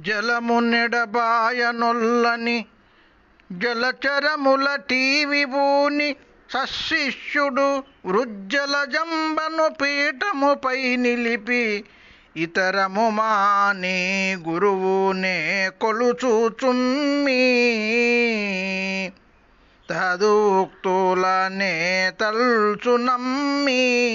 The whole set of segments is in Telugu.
జలము నెడబాయనొల్లని జలచరముల టీవి బూని సశిష్యుడు వృజ్జల జంబను పీఠముపై నిలిపి ఇతరము మాని గురువునే కొలుచుచుమ్మి. తదూక్తులనే తల్చునమ్మి.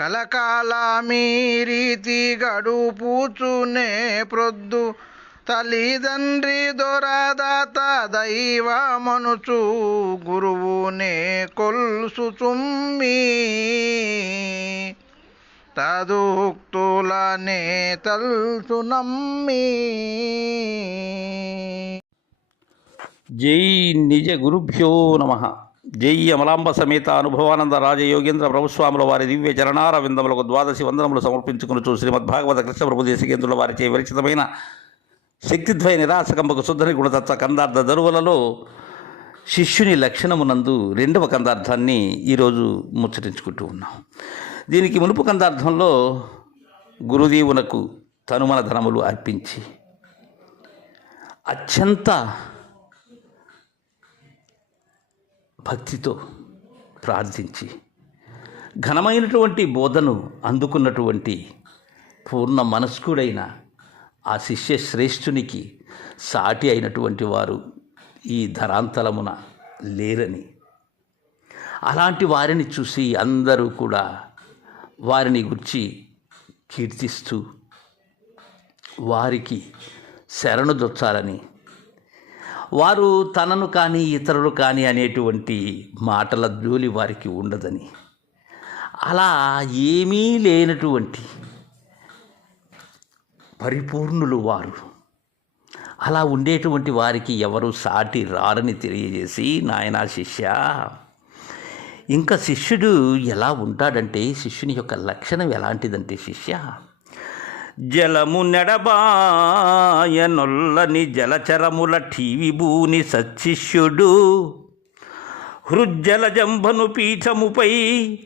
కలకాల మీ రీతి గడుపుచునే ప్రొద్దు తల్లిదండ్రి దొరదాత దైవమనుచు గురువునే కొల్సుచుమ్మి. తదూక్తులనే తల్చునమ్మి. జై నిజ గురుభ్యో నమ. జేఈ అమలాంబ సమేత అనుభవానంద రాజయోగేంద్ర ప్రభుస్వాముల వారి దివ్య చరణార విందములకు ద్వాదశి వందనములు సమర్పించుకుని శ్రీమద్భాగవత కృష్ణ ప్రభు దేశికేంద్రుల వారిచే విరచితమైన శక్తిద్వయ నిరాశకంబకు శుద్ధని గుణతత్వ కందార్థ దరువులలో శిష్యుని లక్షణమునందు రెండవ కందార్థాన్ని ఈరోజు ముచ్చటించుకుంటూ ఉన్నాం. దీనికి మునుపు కందార్థంలో గురుదేవునకు తనుమన ధనములు అర్పించి అత్యంత భక్తితో ప్రార్థించి ఘనమైనటువంటి బోధను అందుకున్నటువంటి పూర్ణ మనస్కుడైన ఆ శిష్య శ్రేష్ఠునికి సాటి అయినటువంటి వారు ఈ ధరాంతలమున లేరని. అలాంటి వారిని చూసి అందరూ కూడా వారిని గుర్చి కీర్తిస్తూ వారికి శరణు దొచ్చాలని వారు తనను కానీ ఇతరులు కానీ అనేటువంటి మాటల జోలి వారికి ఉండదని. అలా ఏమీ లేనటువంటి పరిపూర్ణులు వారు. అలా ఉండేటువంటి వారికి ఎవరు సాటి రారని తెలియజేసి నాయనా శిష్య ఇంకా శిష్యుడు ఎలా ఉంటాడంటే శిష్యుని యొక్క లక్షణం ఎలాంటిదంటే శిష్య జలము నెడబాయనొల్లని జలచరముల ఠీవి భూని సచ్చిష్యుడు. హృజ్జల జంభను పీఠముపై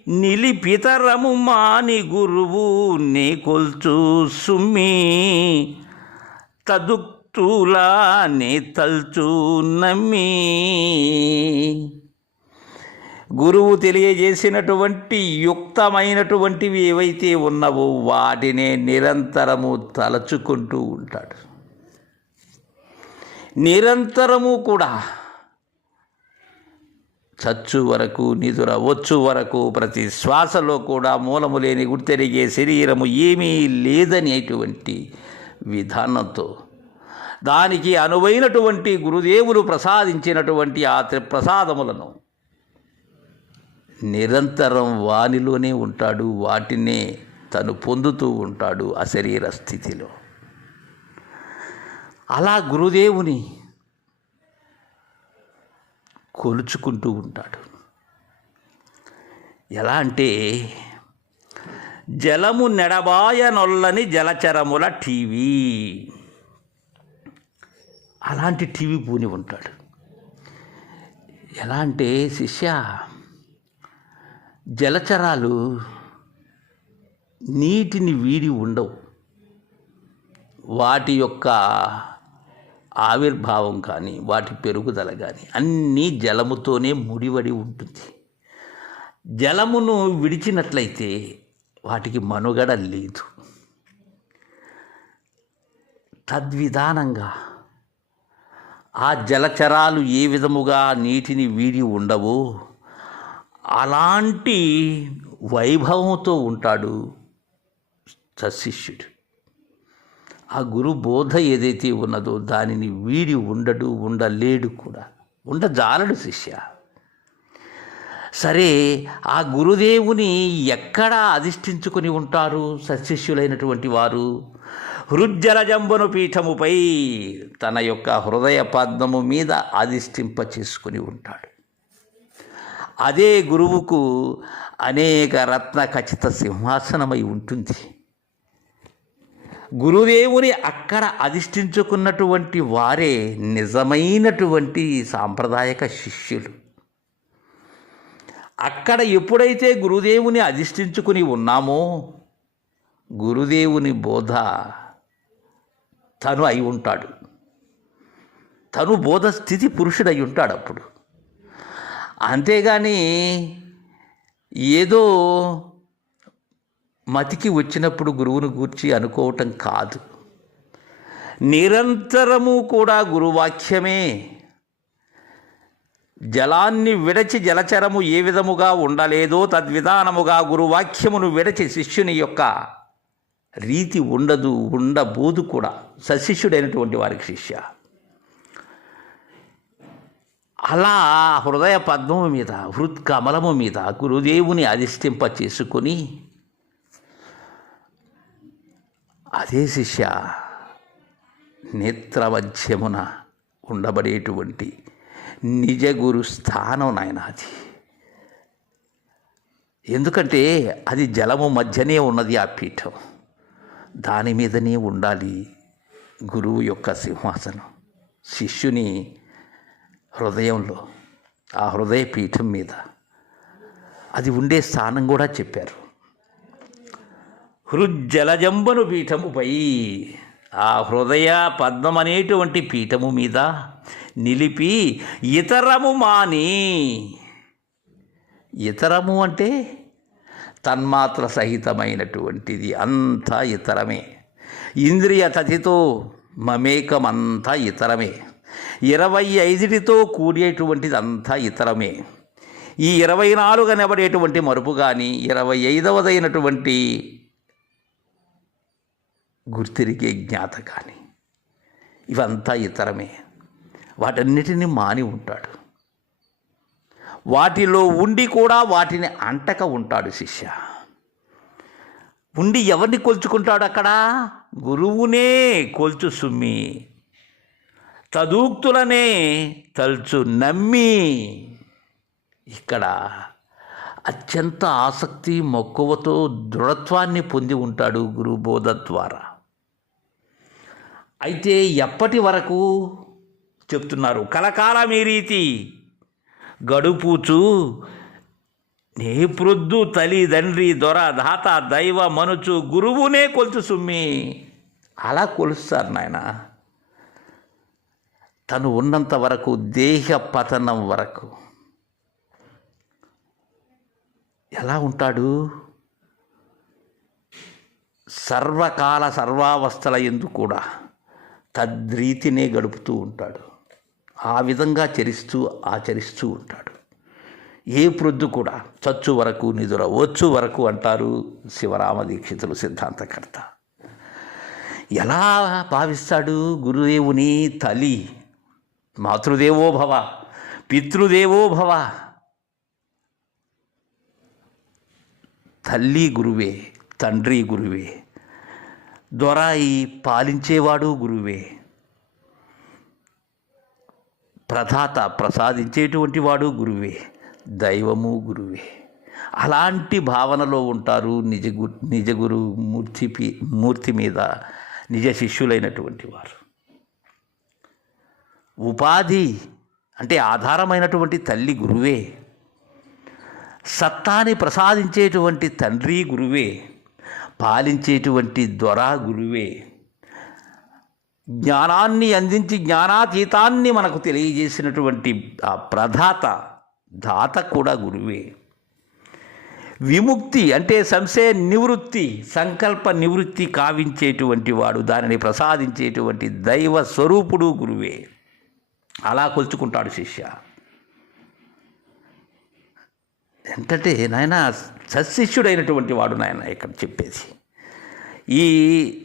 నిలిపితరము మాని గురువు నీ కొల్చు సుమ్మి. తదుక్తులా నీ తల్చు నమ్మి. గురువు తెలియజేసినటువంటి యుక్తమైనటువంటివి ఏవైతే ఉన్నావో వాటినే నిరంతరము తలచుకుంటూ ఉంటాడు. నిరంతరము కూడా చచ్చు వరకు నిదుర వచ్చు వరకు ప్రతి శ్వాసలో కూడా మూలము లేని గుర్తెరిగే శరీరము ఏమీ లేదనేటువంటి విధానంతో దానికి అనువైనటువంటి గురుదేవులు ప్రసాదించినటువంటి ఆ త్రిప్రసాదములను నిరంతరం వానిలోనే ఉంటాడు వాటినే తను పొందుతూ ఉంటాడు అశరీర స్థితిలో. అలా గురుదేవుని కొలుచుకుంటూ ఉంటాడు. ఎలా అంటే జలము నెడబాయనొల్లని జలచరముల టీవీ. అలాంటి టీవీ పూని ఉంటాడు. ఎలా అంటే శిష్య జలచరాలు నీటిని వీడి ఉండవు. వాటి యొక్క ఆవిర్భావం కానీ వాటి పెరుగుదల కానీ అన్నీ జలముతోనే ముడివడి ఉంటుంది. జలమును విడిచినట్లయితే వాటికి మనుగడ లేదు. తద్విధానంగా ఆ జలచరాలు ఏ విధముగా నీటిని వీడి ఉండవో అలాంటి వైభవంతో ఉంటాడు సశిష్యుడు. ఆ గురు బోధ ఏదైతే ఉన్నదో దానిని వీడి ఉండడు ఉండలేడు కూడా. ఉండజాలడు శిష్య. సరే ఆ గురుదేవుని ఎక్కడ అధిష్ఠించుకొని ఉంటారు సశిష్యులైనటువంటి వారు? హృజ్జలజంబును పీఠముపై తన యొక్క హృదయ పద్మము మీద అధిష్ఠింప చేసుకుని ఉంటాడు. అదే గురువుకు అనేక రత్న ఖచ్చిత సింహాసనమై ఉంటుంది. గురుదేవుని అక్కడ అధిష్ఠించుకున్నటువంటి వారే నిజమైనటువంటి సాంప్రదాయక శిష్యులు. అక్కడ ఎప్పుడైతే గురుదేవుని అధిష్ఠించుకుని ఉన్నామో గురుదేవుని బోధ తను అయి ఉంటాడు. తను బోధ స్థితి పురుషుడై ఉంటాడు అప్పుడు. అంతేగాని ఏదో మతికి వచ్చినప్పుడు గురువును గూర్చి అనుకోవటం కాదు. నిరంతరము కూడా గురువాక్యమే. జలాన్ని విడచి జలచరము ఏ విధముగా ఉండలేదో తద్విధానముగా గురువాక్యమును విడచి శిష్యుని యొక్క రీతి ఉండదు ఉండబోదు కూడా. సశిష్యుడైనటువంటి వారికి శిష్య. అలా హృదయ పద్మము మీద హృత్కమలము మీద గురుదేవుని అధిష్ఠింప చేసుకొని అదే శిష్య నేత్రవధ్యమున ఉండబడేటువంటి నిజ గురు స్థానం నాయన అది ఎందుకంటే అది జలము మధ్యనే ఉన్నది ఆ పీఠం. దాని మీదనే ఉండాలి గురువు యొక్క సింహాసనం. శిష్యుని హృదయంలో ఆ హృదయ పీఠం మీద. అది ఉండే స్థానం కూడా చెప్పారు. హృజ్జలజంబను పీఠముపై ఆ హృదయ పద్మం అనేటువంటి పీఠము మీద నిలిపి ఇతరము మాని. ఇతరము అంటే తన్మాత్ర సహితమైనటువంటిది అంతా ఇతరమే. ఇంద్రియ తతితో మమేకమంతా ఇతరమే. ఇరవై ఐదుటితో కూడేటువంటిది అంతా ఇతరమే. ఈ ఇరవై నాలుగు అనబడేటువంటి మరుపు కానీ ఇరవై ఐదవదైనటువంటి గుర్తిరిగే జ్ఞాత కానీ ఇవంతా ఇతరమే. వాటన్నిటిని మాని ఉంటాడు. వాటిలో ఉండి కూడా వాటిని అంటక ఉంటాడు శిష్య. ఉండి ఎవరిని కొల్చుకుంటాడు అక్కడ గురువునే కొల్చు సుమ్మి. తదూక్తులనే తలుచు నమ్మి ఇక్కడ అత్యంత ఆసక్తి మక్కువతో దృఢత్వాన్ని పొంది ఉంటాడు గురు బోధ ద్వారా అయితే ఎప్పటి వరకు చెప్తున్నారు కలకాలం ఈ రీతి గడుపుచు నే ప్రొద్దు తల్లి తండ్రి దొర దాత దైవ మనుచు గురువునే కొలుచు సుమ్మి. అలా కొలుస్తారు నాయన. తను ఉన్నంత వరకు దేహ పతనం వరకు. ఎలా ఉంటాడు? సర్వకాల సర్వావస్థల ఎందు కూడా తద్రీతినే గడుపుతూ ఉంటాడు. ఆ విధంగా చరిస్తూ ఆచరిస్తూ ఉంటాడు. ఏ ప్రొద్దు కూడా చచ్చు వరకు నిదుర వచ్చు వరకు అంటారు శివరామ దీక్షితులు సిద్ధాంతకర్త. ఎలా భావిస్తాడు గురుదేవుని తల్లి? మాతృదేవో భవ పితృదేవో భవ తల్లి గురువే తండ్రి గురువే. దొరాయి పాలించేవాడు గురువే. ప్రధాత ప్రసాదించేటువంటి వాడు గురువే. దైవము గురువే. అలాంటి భావనలో ఉంటారు నిజ గు నిజ గురు మూర్తి మూర్తి మీద నిజ శిష్యులైనటువంటి వారు. ఉపాధి అంటే ఆధారమైనటువంటి తల్లి గురువే. సత్తాని ప్రసాదించేటువంటి తండ్రి గురువే. పాలించేటువంటి దొర గురువే. జ్ఞానాన్ని అందించి జ్ఞానాతీతాన్ని మనకు తెలియజేసినటువంటి ఆ ప్రధాత దాత కూడా గురువే. విముక్తి అంటే సంశయ నివృత్తి సంకల్ప నివృత్తి కావించేటువంటి వాడు దానిని ప్రసాదించేటువంటి దైవ స్వరూపుడు గురువే. అలా కొలుచుకుంటాడు శిష్య. ఎంతటే నాయన సశిష్యుడైనటువంటి వాడు నాయన ఇక్కడ చెప్పేది ఈ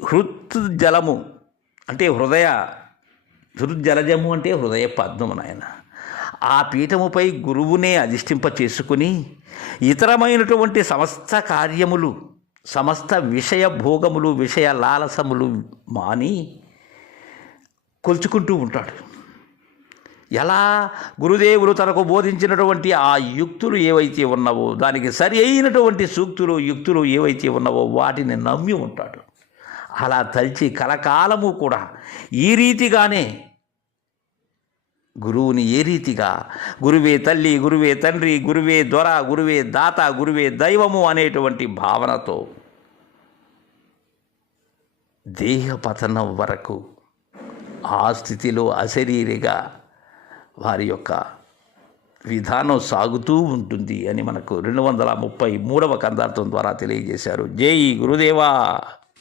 హృత్ జలము అంటే హృదయ హృజ్జలజము అంటే హృదయ పద్మము నాయన. ఆ పీఠముపై గురువునే అధిష్ఠింప చేసుకుని ఇతరమైనటువంటి సమస్త కార్యములు సమస్త విషయ భోగములు విషయ లాలసములు మాని కొలుచుకుంటూ ఉంటాడు. ఎలా గురుదేవులు తనకు బోధించినటువంటి ఆ యుక్తులు ఏవైతే ఉన్నావో దానికి సరి అయినటువంటి సూక్తులు యుక్తులు ఏవైతే ఉన్నావో వాటిని నమ్మి ఉంటాడు. అలా తలిచి కలకాలము కూడా ఈ రీతిగానే గురువుని ఏ రీతిగా గురువే తల్లి గురువే తండ్రి గురువే దొర గురువే దాత గురువే దైవము అనేటువంటి భావనతో దేహ పతనం వరకు ఆ స్థితిలో అశరీరిగా వారి యొక్క విధానం సాగుతూ ఉంటుంది అని మనకు రెండు వందల ముప్పై మూడవ కందార్థం ద్వారా తెలియజేశారు. జై గురుదేవా!